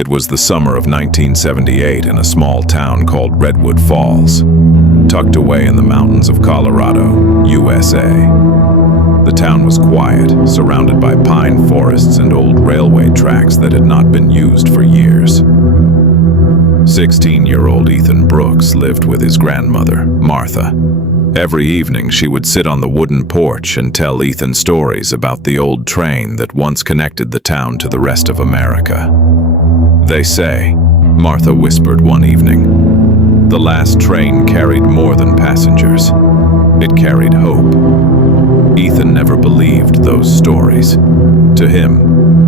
It was the summer of 1978 in a small town called Redwood Falls, tucked away in the mountains of Colorado, USA. The town was quiet, surrounded by pine forests and old railway tracks that had not been used for years. 16-year-old Ethan Brooks lived with his grandmother, Martha. Every evening she would sit on the wooden porch and tell Ethan stories about the old train that once connected the town to the rest of America. "They say," Martha whispered one evening, "the last train carried more than passengers. It carried hope." Ethan never believed those stories. To him,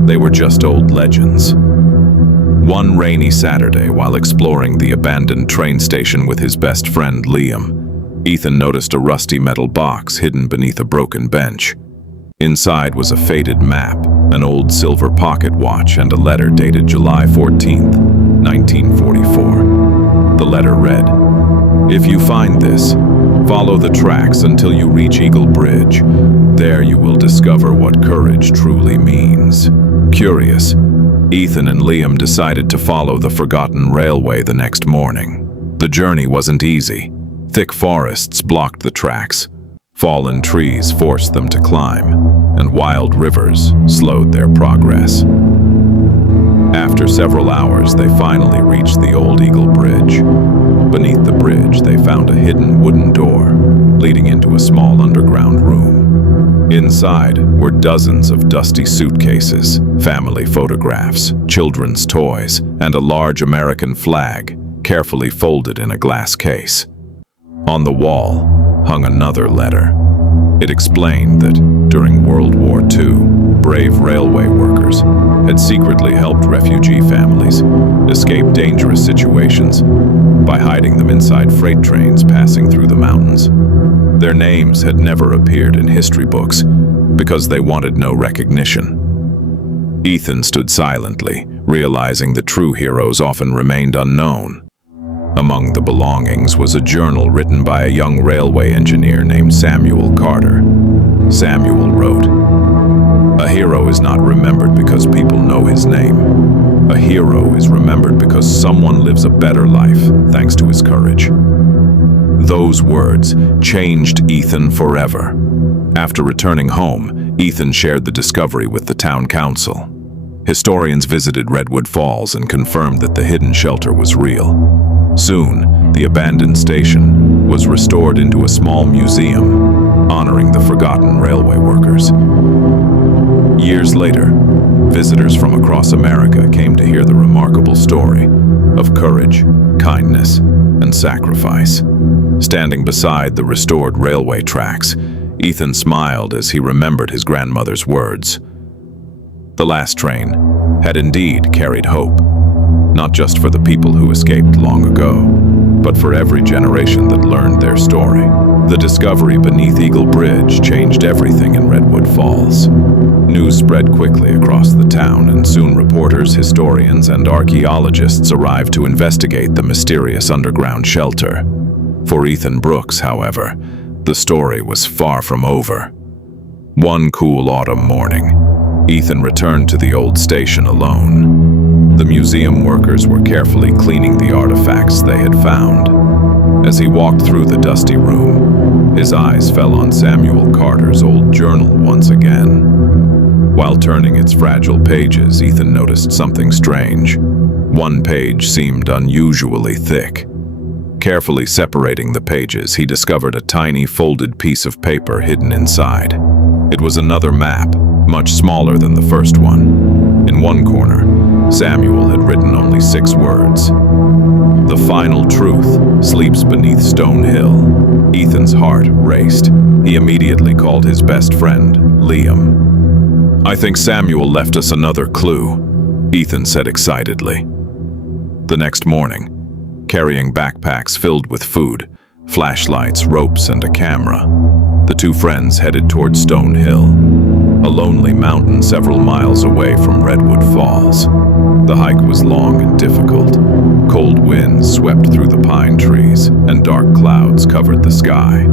they were just old legends. One rainy Saturday, while exploring the abandoned train station with his best friend Liam, Ethan noticed a rusty metal box hidden beneath a broken bench. Inside was a faded map, an old silver pocket watch, and a letter dated July 14th, 1944. The letter read, "If you find this, follow the tracks until you reach Eagle Bridge. There you will discover what courage truly means." Curious, Ethan and Liam decided to follow the forgotten railway the next morning. The journey wasn't easy. Thick forests blocked the tracks. Fallen trees forced them to climb, and wild rivers slowed their progress. After several hours, they finally reached the old Eagle Bridge. Beneath the bridge, they found a hidden wooden door leading into a small underground room. Inside were dozens of dusty suitcases, family photographs, children's toys, and a large American flag carefully folded in a glass case. On the wall hung another letter. It explained that during World War II, brave railway workers had secretly helped refugee families escape dangerous situations by hiding them inside freight trains passing through the mountains. Their names had never appeared in history books because they wanted no recognition. Ethan stood silently, realizing that true heroes often remained unknown. Among the belongings was a journal written by a young railway engineer named Samuel Carter. Samuel wrote, "A hero is not remembered because people know his name. A hero is remembered because someone lives a better life thanks to his courage." Those words changed Ethan forever. After returning home, Ethan shared the discovery with the town council. Historians visited Redwood Falls and confirmed that the hidden shelter was real. Soon, the abandoned station was restored into a small museum, honoring the forgotten railway workers. Years later, visitors from across America came to hear the remarkable story of courage, kindness, and sacrifice. Standing beside the restored railway tracks, Ethan smiled as he remembered his grandmother's words. The last train had indeed carried hope, not just for the people who escaped long ago, but for every generation that learned their story. The discovery beneath Eagle Bridge changed everything in Redwood Falls. News spread quickly across the town, and soon reporters, historians, and archaeologists arrived to investigate the mysterious underground shelter. For Ethan Brooks, however, the story was far from over. One cool autumn morning, Ethan returned to the old station alone. The museum workers were carefully cleaning the artifacts they had found. As he walked through the dusty room, his eyes fell on Samuel Carter's old journal once again. While turning its fragile pages, Ethan noticed something strange. One page seemed unusually thick. Carefully separating the pages, he discovered a tiny folded piece of paper hidden inside. It was another map, much smaller than the first one. In one corner, Samuel had written only 6 words. "The final truth sleeps beneath Stone Hill." Ethan's heart raced. He immediately called his best friend, Liam. "I think Samuel left us another clue," Ethan said excitedly. The next morning, carrying backpacks filled with food, flashlights, ropes, and a camera, the two friends headed toward Stone Hill, a lonely mountain several miles away from Redwood Falls. The hike was long and difficult. Cold winds swept through the pine trees, and dark clouds covered the sky.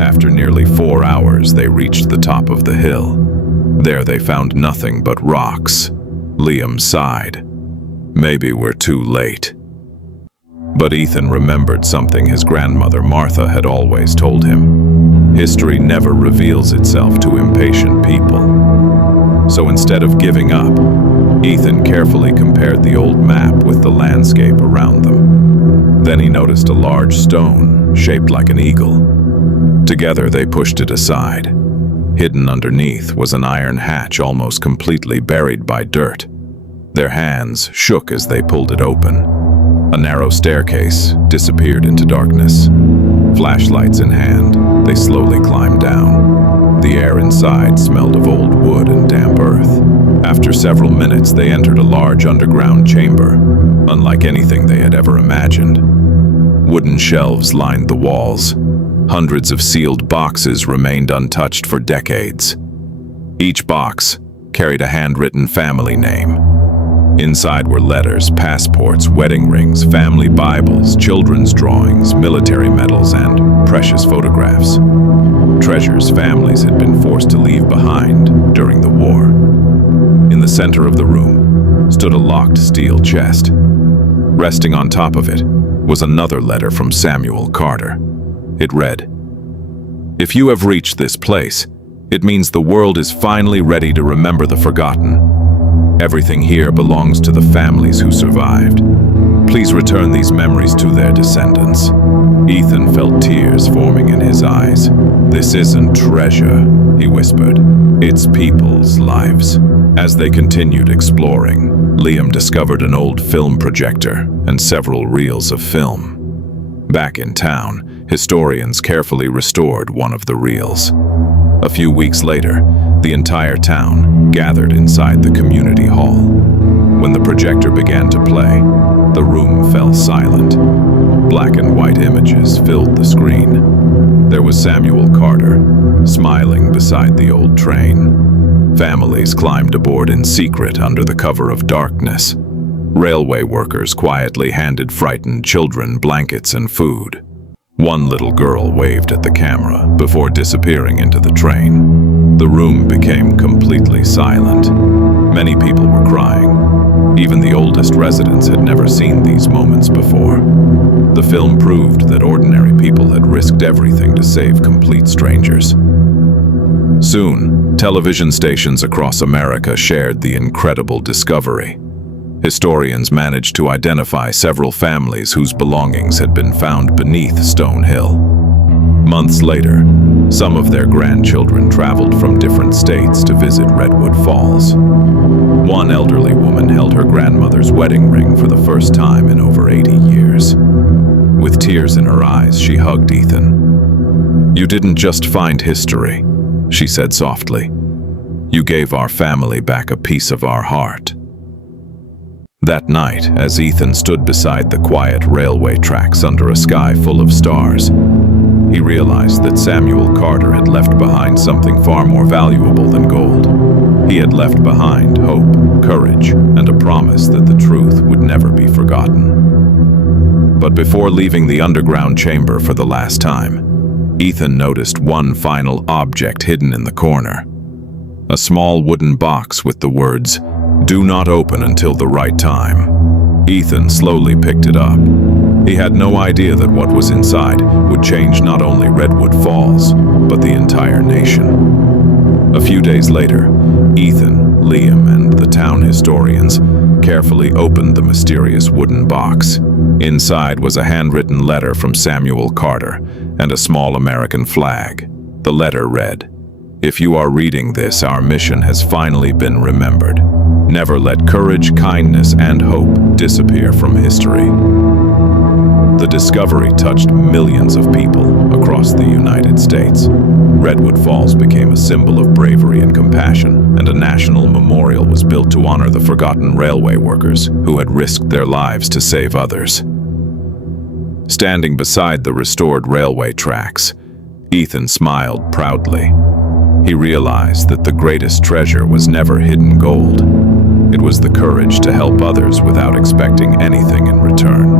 After nearly 4 hours, they reached the top of the hill. There they found nothing but rocks. Liam sighed. Maybe we're too late. But Ethan remembered something his grandmother Martha had always told him. History never reveals itself to impatient people. So instead of giving up, Ethan carefully compared the old map with the landscape around them. Then he noticed a large stone shaped like an eagle. Together they pushed it aside. Hidden underneath was an iron hatch almost completely buried by dirt. Their hands shook as they pulled it open. A narrow staircase disappeared into darkness. Flashlights in hand, they slowly climbed down. The air inside smelled of old wood and damp earth. After several minutes, they entered a large underground chamber, unlike anything they had ever imagined. Wooden shelves lined the walls. Hundreds of sealed boxes remained untouched for decades. Each box carried a handwritten family name. Inside were letters, passports, wedding rings, family Bibles, children's drawings, military medals, and precious photographs. Treasures families had been forced to leave behind during the war. In the center of the room stood a locked steel chest. Resting on top of it was another letter from Samuel Carter. It read, "If you have reached this place, it means the world is finally ready to remember the forgotten. Everything here belongs to the families who survived. Please return these memories to their descendants." Ethan felt tears forming in his eyes. "This isn't treasure," he whispered. "It's people's lives." As they continued exploring, Liam discovered an old film projector and several reels of film. Back in town, historians carefully restored one of the reels. A few weeks later, the entire town gathered inside the community hall. When the projector began to play, the room fell silent. Black and white images filled the screen. There was Samuel Carter, smiling beside the old train. Families climbed aboard in secret under the cover of darkness. Railway workers quietly handed frightened children blankets and food. One little girl waved at the camera before disappearing into the train. The room became completely silent. Many people were crying. Even the oldest residents had never seen these moments before. The film proved that ordinary people had risked everything to save complete strangers. Soon, television stations across America shared the incredible discovery. Historians managed to identify several families whose belongings had been found beneath Stone Hill. Months later, some of their grandchildren traveled from different states to visit Redwood Falls. One elderly woman held her grandmother's wedding ring for the first time in over 80 years. With tears in her eyes, she hugged Ethan. "You didn't just find history," she said softly. "You gave our family back a piece of our heart." That night, as Ethan stood beside the quiet railway tracks under a sky full of stars, he realized that Samuel Carter had left behind something far more valuable than gold. He had left behind hope, courage, and a promise that the truth would never be forgotten. But before leaving the underground chamber for the last time, Ethan noticed one final object hidden in the corner. A small wooden box with the words, "Do not open until the right time." Ethan slowly picked it up. He had no idea that what was inside would change not only Redwood Falls, but the entire nation. A few days later, Ethan, Liam, and the town historians carefully opened the mysterious wooden box. Inside was a handwritten letter from Samuel Carter and a small American flag. The letter read, "If you are reading this, our mission has finally been remembered. Never let courage, kindness, and hope disappear from history." The discovery touched millions of people across the United States. Redwood Falls became a symbol of bravery and compassion, and a national memorial was built to honor the forgotten railway workers who had risked their lives to save others. Standing beside the restored railway tracks, Ethan smiled proudly. He realized that the greatest treasure was never hidden gold. It was the courage to help others without expecting anything in return.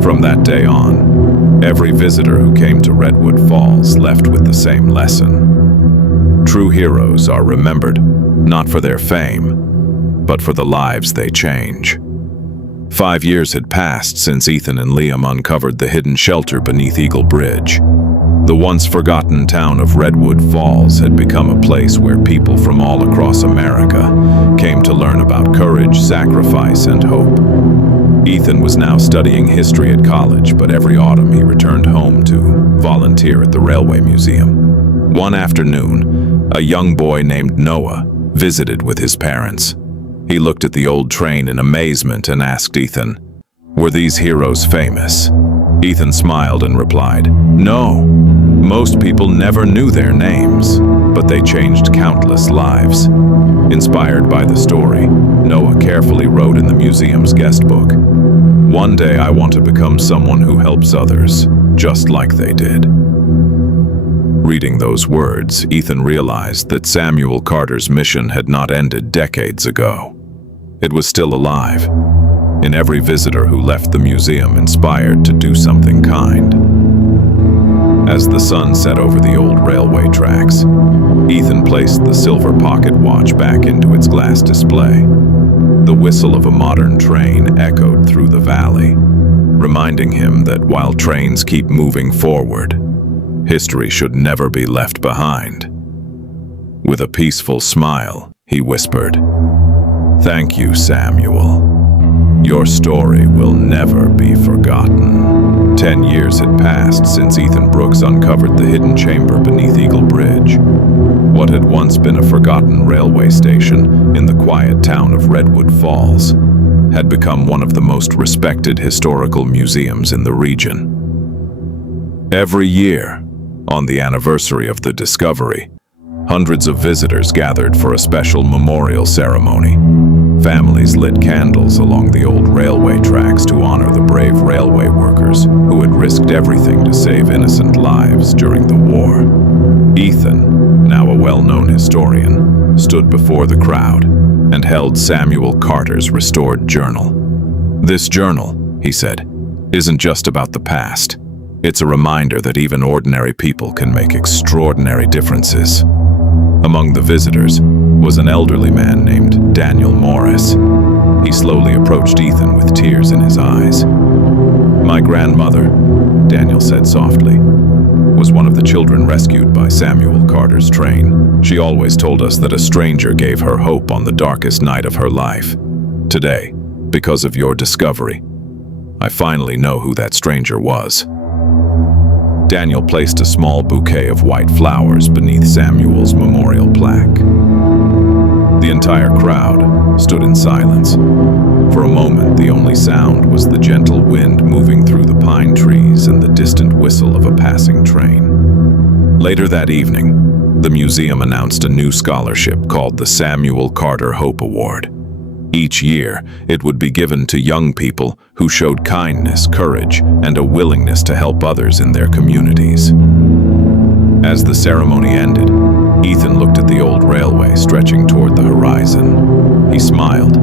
From that day on, every visitor who came to Redwood Falls left with the same lesson. True heroes are remembered not for their fame, but for the lives they change. 5 years had passed since Ethan and Liam uncovered the hidden shelter beneath Eagle Bridge. The once forgotten town of Redwood Falls had become a place where people from all across America came to learn about courage, sacrifice, and hope. Ethan was now studying history at college, but every autumn he returned home to volunteer at the Railway Museum. One afternoon, a young boy named Noah visited with his parents. He looked at the old train in amazement and asked Ethan, "Were these heroes famous?" Ethan smiled and replied, "No, most people never knew their names, but they changed countless lives." Inspired by the story, Noah carefully wrote in the museum's guest book, "One day I want to become someone who helps others, just like they did." Reading those words, Ethan realized that Samuel Carter's mission had not ended decades ago. It was still alive, in every visitor who left the museum inspired to do something kind. As the sun set over the old railway tracks, Ethan placed the silver pocket watch back into its glass display. The whistle of a modern train echoed through the valley, reminding him that while trains keep moving forward, history should never be left behind. With a peaceful smile, he whispered, "Thank you, Samuel. Your story will never be forgotten." 10 years had passed since Ethan Brooks uncovered the hidden chamber beneath Eagle Bridge. What had once been a forgotten railway station in the quiet town of Redwood Falls had become one of the most respected historical museums in the region. Every year, on the anniversary of the discovery, hundreds of visitors gathered for a special memorial ceremony. Families lit candles along the old railway tracks to honor the brave railway workers who had risked everything to save innocent lives during the war. Ethan, now a well-known historian, stood before the crowd and held Samuel Carter's restored journal. "This journal," he said, "isn't just about the past. It's a reminder that even ordinary people can make extraordinary differences." Among the visitors was an elderly man named Daniel Morris. He slowly approached Ethan with tears in his eyes. "My grandmother," Daniel said softly, "was one of the children rescued by Samuel Carter's train. She always told us that a stranger gave her hope on the darkest night of her life. Today, because of your discovery, I finally know who that stranger was." Daniel placed a small bouquet of white flowers beneath Samuel's memorial plaque. The entire crowd stood in silence. For a moment, the only sound was the gentle wind moving through the pine trees and the distant whistle of a passing train. Later that evening, the museum announced a new scholarship called the Samuel Carter Hope Award. Each year, it would be given to young people who showed kindness, courage, and a willingness to help others in their communities. As the ceremony ended, Ethan looked at the old railway stretching toward the horizon. He smiled,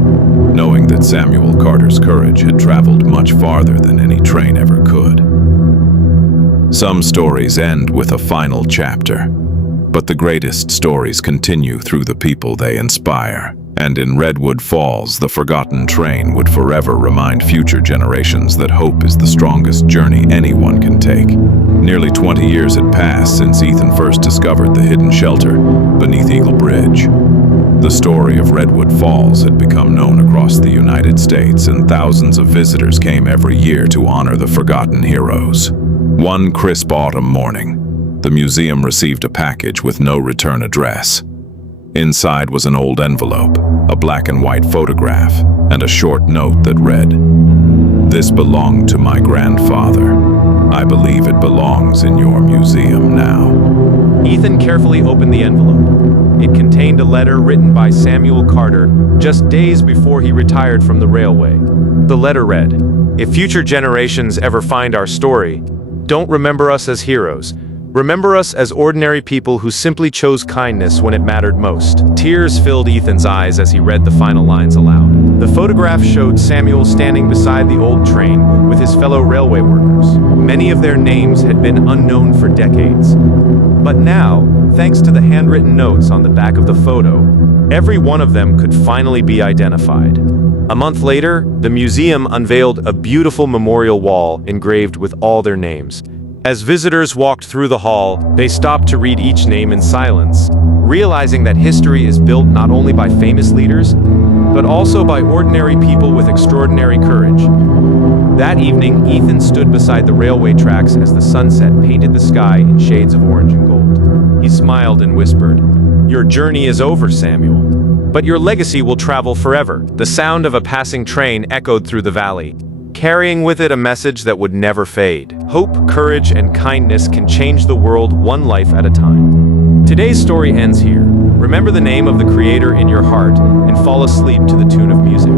knowing that Samuel Carter's courage had traveled much farther than any train ever could. Some stories end with a final chapter, but the greatest stories continue through the people they inspire. And in Redwood Falls, the forgotten train would forever remind future generations that hope is the strongest journey anyone can take. Nearly 20 years had passed since Ethan first discovered the hidden shelter beneath Eagle Bridge. The story of Redwood Falls had become known across the United States, and thousands of visitors came every year to honor the forgotten heroes. One crisp autumn morning, the museum received a package with no return address. Inside was an old envelope, a black and white photograph, and a short note that read, "This belonged to my grandfather. I believe it belongs in your museum now." Ethan carefully opened the envelope. It contained a letter written by Samuel Carter just days before he retired from the railway. The letter read, "If future generations ever find our story, don't remember us as heroes. Remember us as ordinary people who simply chose kindness when it mattered most. Tears filled Ethan's eyes as he read the final lines aloud. The photograph showed Samuel standing beside the old train with his fellow railway workers. Many of their names had been unknown for decades. But now, thanks to the handwritten notes on the back of the photo, every one of them could finally be identified. A month later, the museum unveiled a beautiful memorial wall engraved with all their names. As visitors walked through the hall, they stopped to read each name in silence, realizing that history is built not only by famous leaders, but also by ordinary people with extraordinary courage. That evening, Ethan stood beside the railway tracks as the sunset painted the sky in shades of orange and gold. He smiled and whispered, "Your journey is over, Samuel. But your legacy will travel forever." The sound of a passing train echoed through the valley, carrying with it a message that would never fade. Hope, courage, and kindness can change the world one life at a time. Today's story ends here. Remember the name of the creator in your heart and fall asleep to the tune of music.